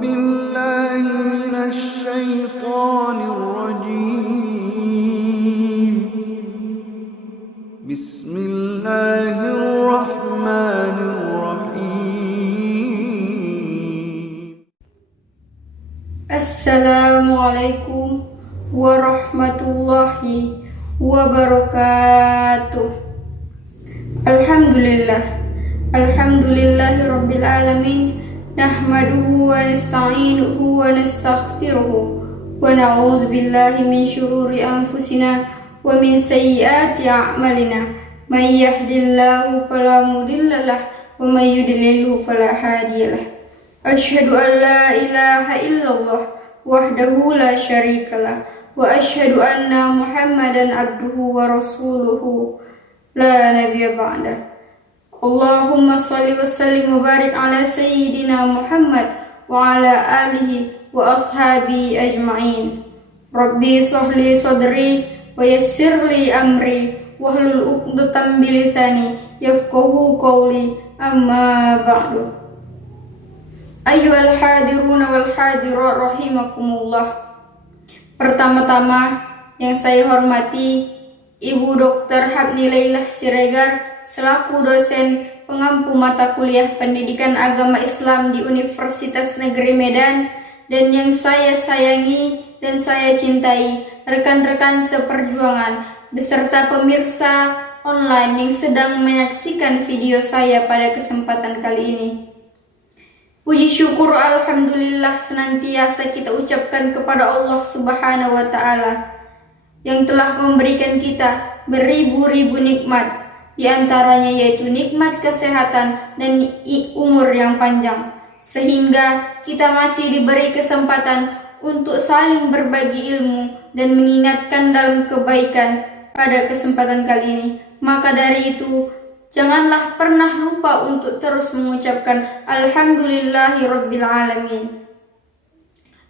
بالله من الشيطان الرجيم. بسم الله الرحمن الرحيم. السلام عليكم ورحمة الله وبركاته. Alhamdulillah Rabbil Alamin. Nahmaduhu wa nasta'inuhu wa nastaghfiruhu wa na'udzu billahi min syururi anfusina wa min sayyiati a'malina. May yahdihillahu fala mudilla lahu wa may yudlilhu fala hadiyalah. Asyhadu an la ilaha illallah wahdahu la syarikalah wa asyhadu anna Muhammadan abduhu wa rasuluhu la nabiyya ba'dah. Allahumma salli wa sallim wa barik ala sayyidina Muhammad wa ala alihi wa ashabi ajma'in. Rabbi shrahli sadri wa yassirli amri wahlul 'uqdatam min lisani yafqahu qawli, amma ba'du. Ayyuhal hadiruna wal hadirat rahimakumullah. Pertama-tama yang saya hormati Ibu Dr. Habni Lailah Siregar selaku dosen pengampu mata kuliah Pendidikan Agama Islam di Universitas Negeri Medan, dan yang saya sayangi dan saya cintai rekan-rekan seperjuangan beserta pemirsa online yang sedang menyaksikan video saya pada kesempatan kali ini. Puji syukur alhamdulillah senantiasa kita ucapkan kepada Allah Subhanahu wa Ta'ala yang telah memberikan kita beribu-ribu nikmat, di antaranya yaitu nikmat kesehatan dan umur yang panjang, sehingga kita masih diberi kesempatan untuk saling berbagi ilmu dan mengingatkan dalam kebaikan pada kesempatan kali ini. Maka dari itu, janganlah pernah lupa untuk terus mengucapkan Alhamdulillahi Rabbil Alamin.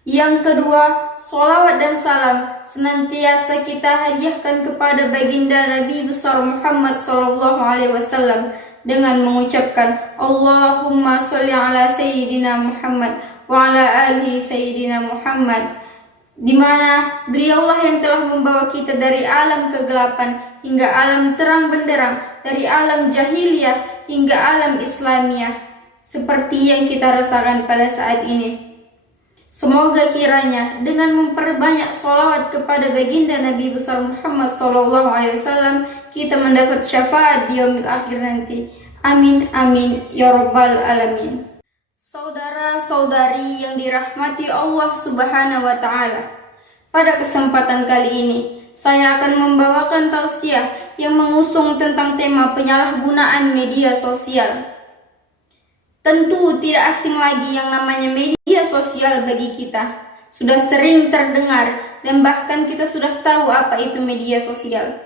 Yang kedua, sholawat dan salam senantiasa kita hadiahkan kepada baginda Nabi besar Muhammad SAW dengan mengucapkan Allahumma sholli ala Sayyidina Muhammad wa ala alihi Sayyidina Muhammad, di mana beliaulah yang telah membawa kita dari alam kegelapan hingga alam terang benderang, dari alam jahiliyah hingga alam Islamiyah, seperti yang kita rasakan pada saat ini. Semoga kiranya dengan memperbanyak sholawat kepada baginda Nabi besar Muhammad SAW kita mendapat syafaat di yaumil akhir nanti. Amin amin ya rabbal alamin. Saudara-saudari yang dirahmati Allah Subhanahu wa Ta'ala, pada kesempatan kali ini saya akan membawakan tausiah yang mengusung tentang tema penyalahgunaan media sosial. Tentu tidak asing lagi yang namanya media sosial bagi kita. Sudah sering terdengar dan bahkan kita sudah tahu apa itu media sosial.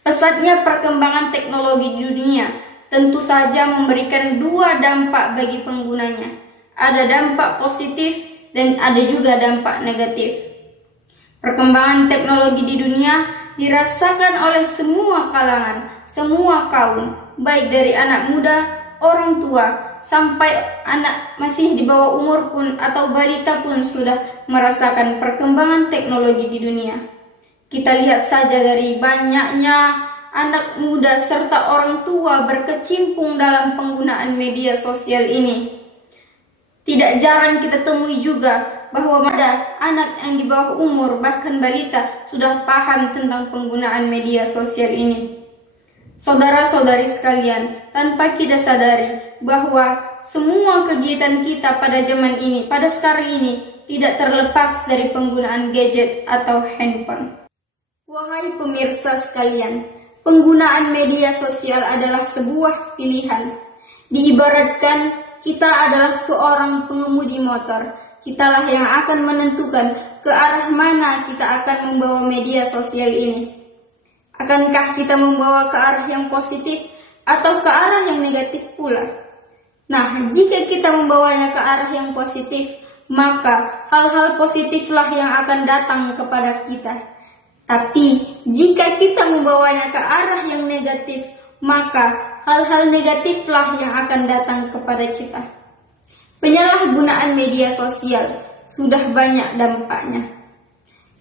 Pesatnya perkembangan teknologi di dunia tentu saja memberikan dua dampak bagi penggunanya. Ada dampak positif dan ada juga dampak negatif. Perkembangan teknologi di dunia dirasakan oleh semua kalangan, semua kaum, baik dari anak muda, orang tua, sampai anak masih di bawah umur pun atau balita pun sudah merasakan perkembangan teknologi di dunia. Kita lihat saja dari banyaknya anak muda serta orang tua berkecimpung dalam penggunaan media sosial ini. Tidak jarang kita temui juga bahwa ada anak yang di bawah umur bahkan balita sudah paham tentang penggunaan media sosial ini. Saudara-saudari sekalian, tanpa kita sadari bahwa semua kegiatan kita pada zaman ini, pada sekarang ini, tidak terlepas dari penggunaan gadget atau handphone. Wahai pemirsa sekalian, penggunaan media sosial adalah sebuah pilihan. Diibaratkan kita adalah seorang pengemudi motor. Kitalah yang akan menentukan ke arah mana kita akan membawa media sosial ini. Akankah kita membawa ke arah yang positif atau ke arah yang negatif pula? Nah, jika kita membawanya ke arah yang positif, maka hal-hal positiflah yang akan datang kepada kita. Tapi, jika kita membawanya ke arah yang negatif, maka hal-hal negatiflah yang akan datang kepada kita. Penyalahgunaan media sosial sudah banyak dampaknya.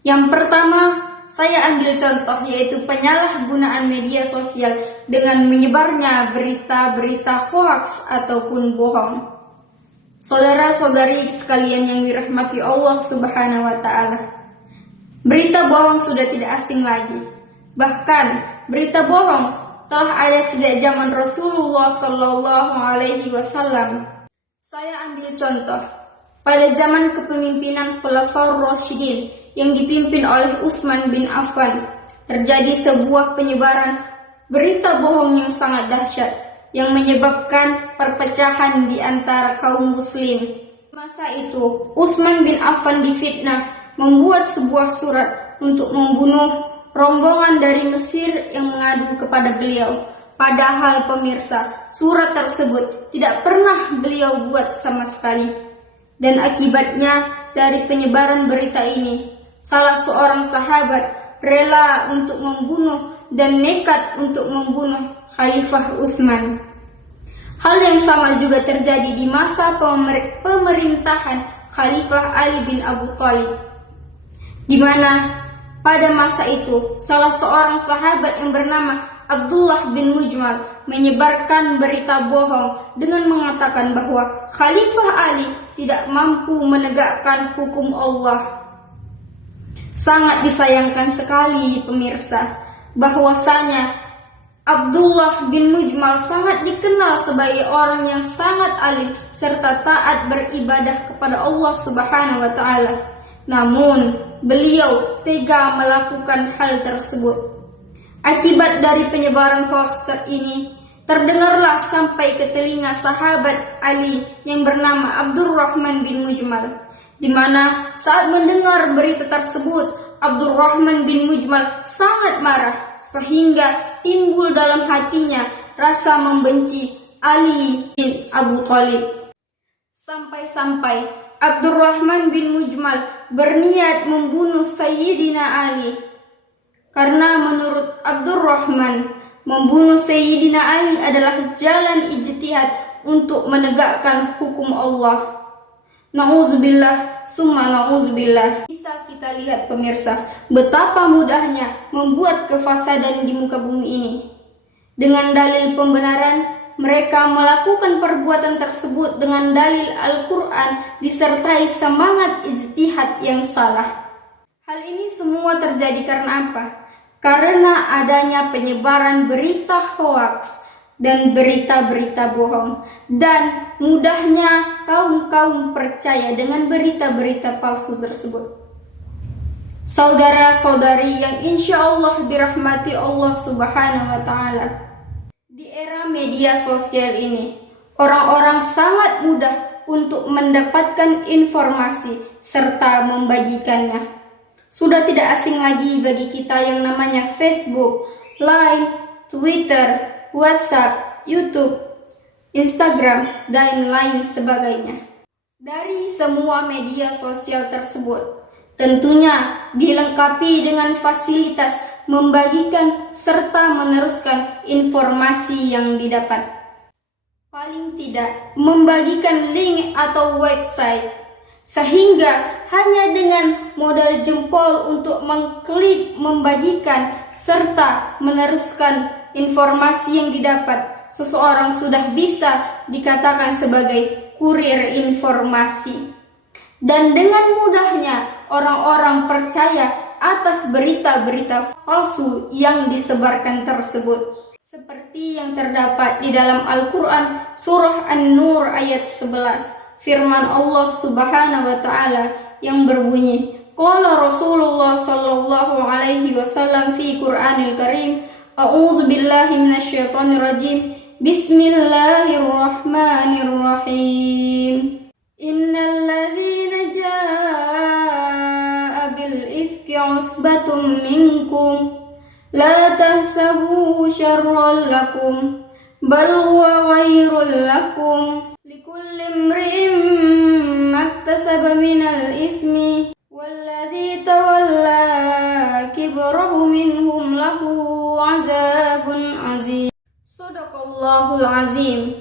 Yang pertama, saya ambil contoh yaitu penyalahgunaan media sosial dengan menyebarnya berita-berita hoaks ataupun bohong. Saudara-saudari sekalian yang dirahmati Allah Subhanahu wa taala. Berita bohong sudah tidak asing lagi. Bahkan berita bohong telah ada sejak zaman Rasulullah sallallahu alaihi wasallam. Saya ambil contoh pada zaman kepemimpinan Khulafaur Rasyidin yang dipimpin oleh Utsman bin Affan, terjadi sebuah penyebaran berita bohong yang sangat dahsyat yang menyebabkan perpecahan di antara kaum muslim. Masa itu, Utsman bin Affan difitnah membuat sebuah surat untuk membunuh rombongan dari Mesir yang mengadu kepada beliau. Padahal pemirsa, surat tersebut tidak pernah beliau buat sama sekali. Dan akibatnya dari penyebaran berita ini, salah seorang sahabat rela untuk membunuh dan nekat untuk membunuh Khalifah Utsman. Hal yang sama juga terjadi di masa pemerintahan Khalifah Ali bin Abu Thalib, di mana pada masa itu salah seorang sahabat yang bernama Abdullah bin Mujmal menyebarkan berita bohong dengan mengatakan bahwa Khalifah Ali tidak mampu menegakkan hukum Allah. Sangat disayangkan sekali pemirsa, bahwasanya Abdullah bin Mujmal sangat dikenal sebagai orang yang sangat alim serta taat beribadah kepada Allah Subhanahu wa taala. Namun, beliau tega melakukan hal tersebut. Akibat dari penyebaran hoax ini, terdengarlah sampai ke telinga sahabat Ali yang bernama Abdurrahman bin Mujmal, di mana saat mendengar berita tersebut, Abdurrahman bin Mujmal sangat marah sehingga timbul dalam hatinya rasa membenci Ali bin Abu Thalib. Sampai-sampai Abdurrahman bin Mujmal berniat membunuh Sayyidina Ali. Karena menurut Abdurrahman, membunuh Sayyidina Ali adalah jalan ijtihad untuk menegakkan hukum Allah. Na'udzubillah, summa na'udzubillah. Bisa kita lihat pemirsa, betapa mudahnya membuat kefasadan di muka bumi ini. Dengan dalil pembenaran, mereka melakukan perbuatan tersebut dengan dalil Al-Quran disertai semangat ijtihad yang salah. Hal ini semua terjadi karena apa? Karena adanya penyebaran berita hoaks dan berita-berita bohong, dan mudahnya kaum-kaum percaya dengan berita-berita palsu tersebut. Saudara-saudari yang insya Allah dirahmati Allah Subhanahu wa ta'ala, di era media sosial ini, orang-orang sangat mudah untuk mendapatkan informasi serta membagikannya. Sudah tidak asing lagi bagi kita yang namanya Facebook, Line, Twitter, WhatsApp, YouTube, Instagram, dan lain sebagainya. Dari semua media sosial tersebut, tentunya dilengkapi dengan fasilitas membagikan serta meneruskan informasi yang didapat. Paling tidak, membagikan link atau website, sehingga hanya dengan modal jempol untuk mengklik membagikan serta meneruskan informasi yang didapat, seseorang sudah bisa dikatakan sebagai kurir informasi. Dan dengan mudahnya orang-orang percaya atas berita-berita palsu yang disebarkan tersebut. Seperti yang terdapat di dalam Al-Quran surah An-Nur ayat 11. Firman Allah Subhanahu wa taala yang berbunyi, qala Rasulullah sallallahu alaihi wasallam fi Qur'anil Karim, a'udzu billahi minasyaitonir rajim, bismillahirrahmanirrahim. Innal ladzina jaa'a bil ifki usbatum minkum la tahsabuhu syarran lakum bal huwa khairul lakum. Likulli imri'in maktasaba minal ismi walladzi tawalla kibrahu minhum lahu azabun azim. Shadaqallahul azim.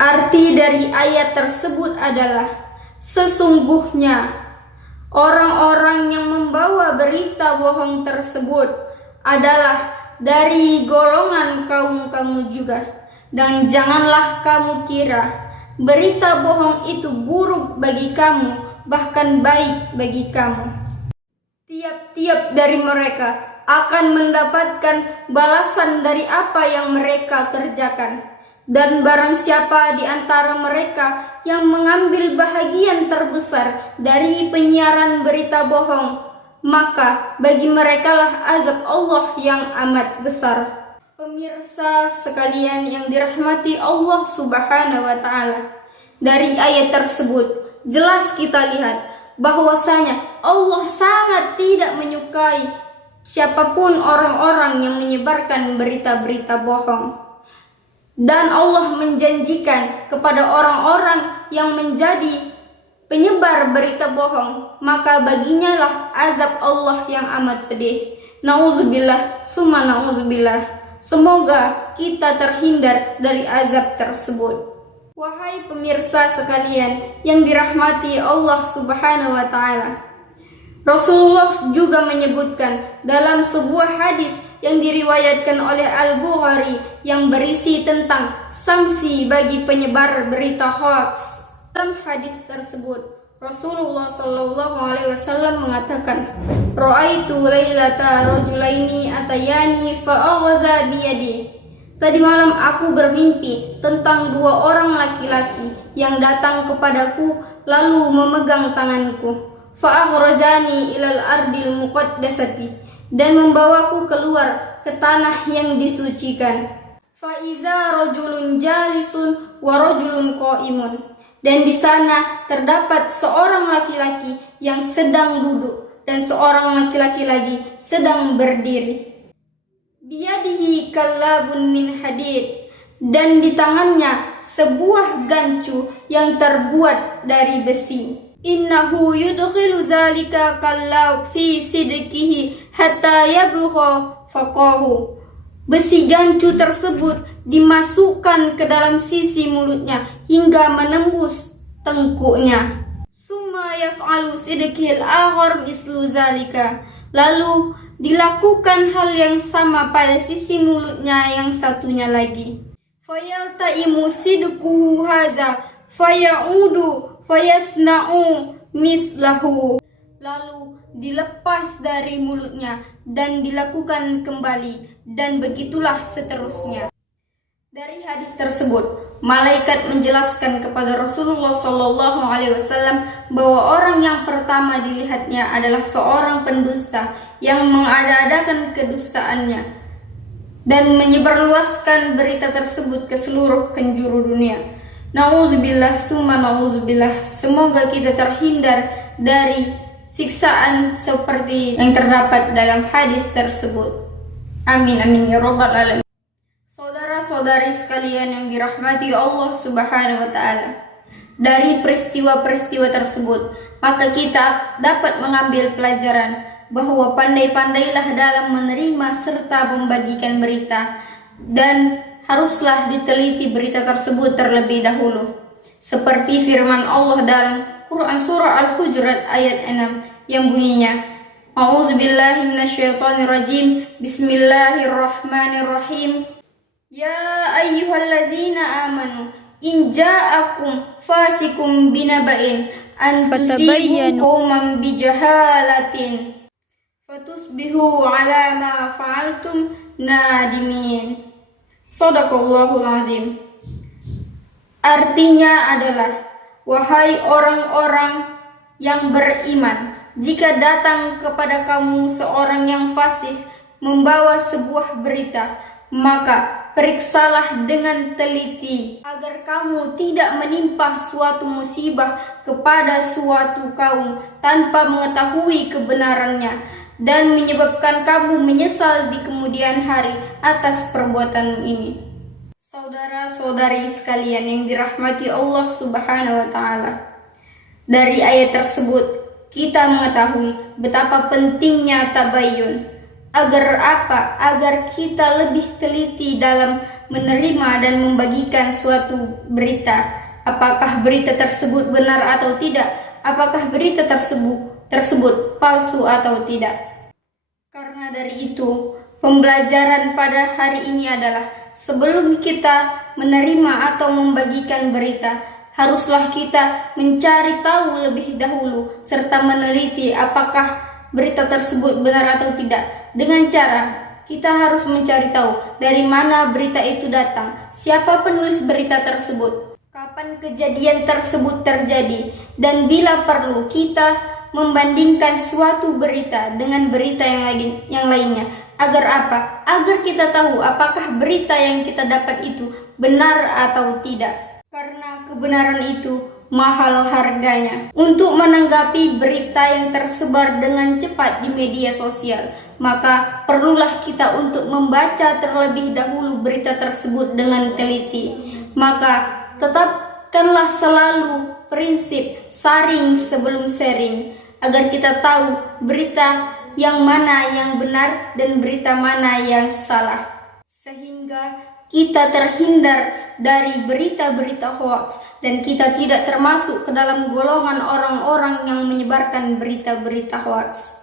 Arti dari ayat tersebut adalah sesungguhnya orang-orang yang membawa berita bohong tersebut adalah dari golongan kaum kamu juga. Dan janganlah kamu kira berita bohong itu buruk bagi kamu, bahkan baik bagi kamu. Tiap-tiap dari mereka akan mendapatkan balasan dari apa yang mereka kerjakan. Dan barang siapa di antara mereka yang mengambil bahagian terbesar dari penyiaran berita bohong, maka bagi merekalah azab Allah yang amat besar. Pemirsa sekalian yang dirahmati Allah Subhanahu wa Ta'ala, dari ayat tersebut jelas kita lihat bahwasanya Allah sangat tidak menyukai siapapun orang-orang yang menyebarkan berita-berita bohong. Dan Allah menjanjikan kepada orang-orang yang menjadi penyebar berita bohong, maka baginya lah azab Allah yang amat pedih. Nauzubillah, summa nauzubillah. Semoga kita terhindar dari azab tersebut. Wahai pemirsa sekalian yang dirahmati Allah Subhanahu wa Ta'ala, Rasulullah juga menyebutkan dalam sebuah hadis yang diriwayatkan oleh Al-Bukhari yang berisi tentang sanksi bagi penyebar berita hoax. Dalam hadis tersebut, Rasulullah SAW mengatakan, "Ra'aitu lailata rajulaini atayani fa'aghaza biyadi." Tadi malam aku bermimpi tentang dua orang laki-laki yang datang kepadaku lalu memegang tanganku. Fa'akhrajani ilal ardil muqaddasati, dan membawaku keluar ke tanah yang disucikan. Faiza rajulun jalisun wa rajulun qaimun, dan di sana terdapat seorang laki-laki yang sedang duduk dan seorang laki-laki lagi sedang berdiri. Biyadihi kallabun min hadid, dan di tangannya sebuah gancu yang terbuat dari besi. Innahu yudkhilu zalika kallab fi sidqihi hatta yablugha faqahu. Besi gancu tersebut dimasukkan ke dalam sisi mulutnya hingga menembus tengkuknya. Summa yaf'alu sidqihil akhar mislu zalika. Lalu dilakukan hal yang sama pada sisi mulutnya yang satunya lagi. Fayaltaimu sidquhu haza fayaudu fayasna'u mislahu. Lalu dilepas dari mulutnya dan dilakukan kembali, dan begitulah seterusnya. Dari hadis tersebut, malaikat menjelaskan kepada Rasulullah SAW bahwa orang yang pertama dilihatnya adalah seorang pendusta yang mengada-adakan kedustaannya dan menyebarluaskan berita tersebut ke seluruh penjuru dunia. Nauzubillah, summa nauzubillah. Semoga kita terhindar dari siksaan seperti yang terdapat dalam hadis tersebut. Amin amin ya rabbal alamin. Saudara-saudari sekalian yang dirahmati Allah Subhanahu wa Ta'ala, dari peristiwa-peristiwa tersebut maka kita dapat mengambil pelajaran bahwa pandai-pandailah dalam menerima serta membagikan berita, dan haruslah diteliti berita tersebut terlebih dahulu. Seperti firman Allah dalam Quran surah Al-Hujurat ayat 6 yang bunyinya, A'udzubillahi minasyaitonirrajim, Bismillahirrahmanirrahim. Ya ayyuhallazina amanu in ja'akum fasikum binaba'in an tusibu qauman bijahalatin fatusbihu ala ma fa'altum nadimin. Shadaqallahul azim. Artinya adalah, wahai orang-orang yang beriman, jika datang kepada kamu seorang yang fasik membawa sebuah berita, maka periksalah dengan teliti agar kamu tidak menimpa suatu musibah kepada suatu kaum tanpa mengetahui kebenarannya, dan menyebabkan kamu menyesal di kemudian hari atas perbuatan ini. Saudara-saudari sekalian yang dirahmati Allah Subhanahu wa Ta'ala, dari ayat tersebut kita mengetahui betapa pentingnya tabayyun. Agar apa? Agar kita lebih teliti dalam menerima dan membagikan suatu berita. Apakah berita tersebut benar atau tidak? Apakah berita tersebut palsu atau tidak? Karena dari itu, pembelajaran pada hari ini adalah sebelum kita menerima atau membagikan berita, haruslah kita mencari tahu lebih dahulu serta meneliti apakah berita tersebut benar atau tidak. Dengan cara kita harus mencari tahu dari mana berita itu datang, siapa penulis berita tersebut, kapan kejadian tersebut terjadi, dan bila perlu kita membandingkan suatu berita dengan berita yang lainnya. Agar apa? Agar kita tahu apakah berita yang kita dapat itu benar atau tidak. Karena kebenaran itu mahal harganya. Untuk menanggapi berita yang tersebar dengan cepat di media sosial, maka perlulah kita untuk membaca terlebih dahulu berita tersebut dengan teliti. Maka tetapkanlah selalu prinsip saring sebelum sharing, agar kita tahu berita yang mana yang benar dan berita mana yang salah, sehingga kita terhindar dari berita-berita hoax dan kita tidak termasuk ke dalam golongan orang-orang yang menyebarkan berita-berita hoax.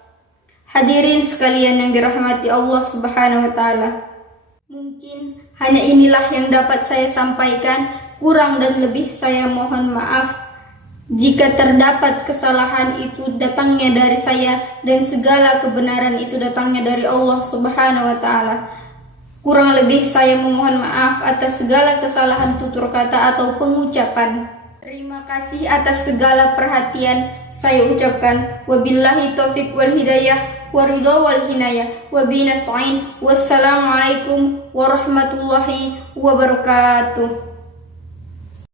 Hadirin sekalian yang dirahmati Allah Subhanahu wa taala, mungkin hanya inilah yang dapat saya sampaikan. Kurang dan lebih saya mohon maaf. Jika terdapat kesalahan, itu datangnya dari saya, dan segala kebenaran itu datangnya dari Allah Subhanahu wa taala. Kurang lebih saya memohon maaf atas segala kesalahan tutur kata atau pengucapan. Terima kasih atas segala perhatian saya ucapkan. Wabillahi taufiq wal hidayah, waridha wal hinayah, wabihi nasta'in. Wassalamualaikum warahmatullahi wabarakatuh.